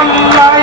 I'm Allah.